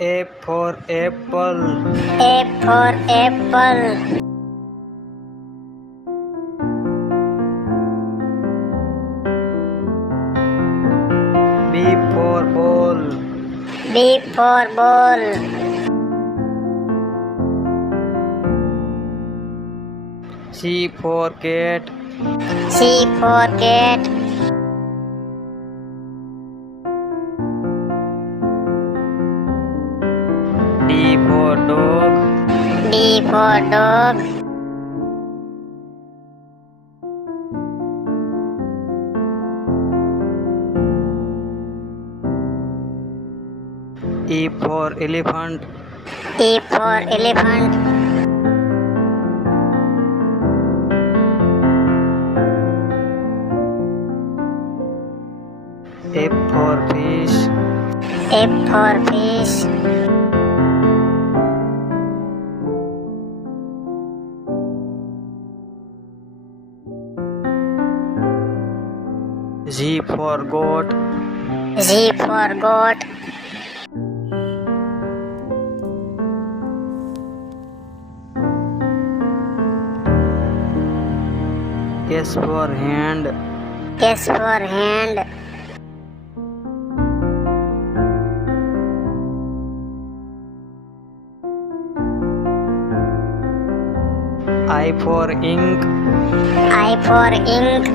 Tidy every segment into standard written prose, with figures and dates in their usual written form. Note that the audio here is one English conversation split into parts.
A for apple. A for apple. B for ball. B for ball. C for cat. C for cat. D for dog. D for dog. E for elephant. E for elephant. F for fish. F for fish. G for goat. G for goat. S for hand. S for hand. I for ink. I for ink.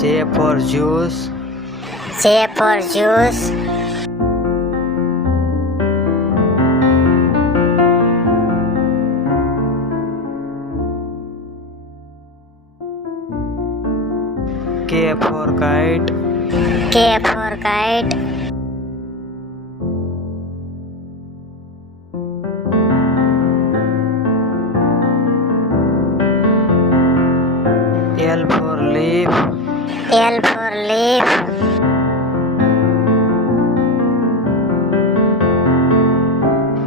J for juice. J for juice. K for kite. K for kite. L for leaf. L for leaf.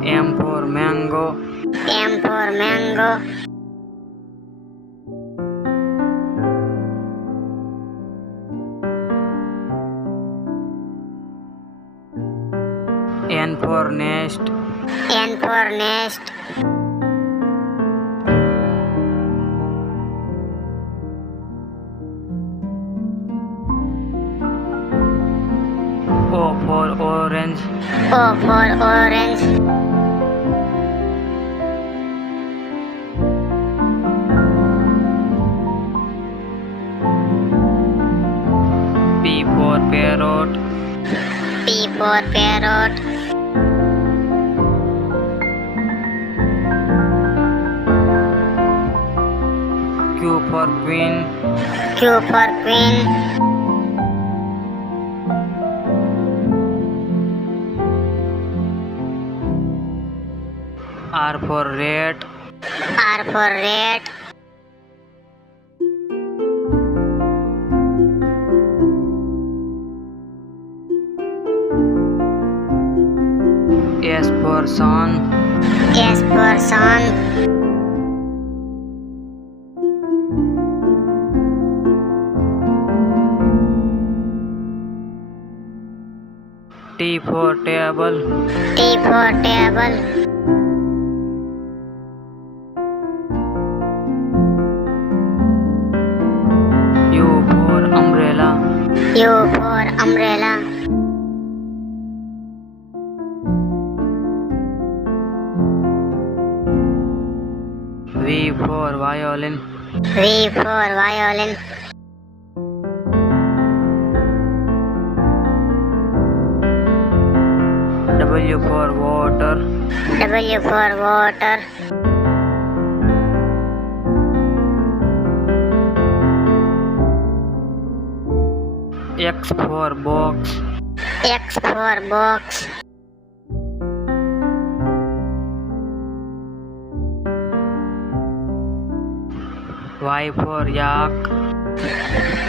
M for mango. M for mango. N for nest. N for nest. O for orange. O for orange. P for parrot. P for parrot. Q for queen. Q for queen. R for rat. R for rat. S for sun. S for sun. T for table. T for table. U for umbrella. U for umbrella. V for violin. V for violin. W for water. W for water. X for box. X for box. Y for yak.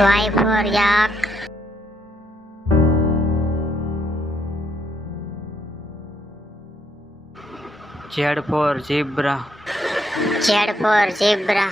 Y for yak. Z for zebra. Z for zebra,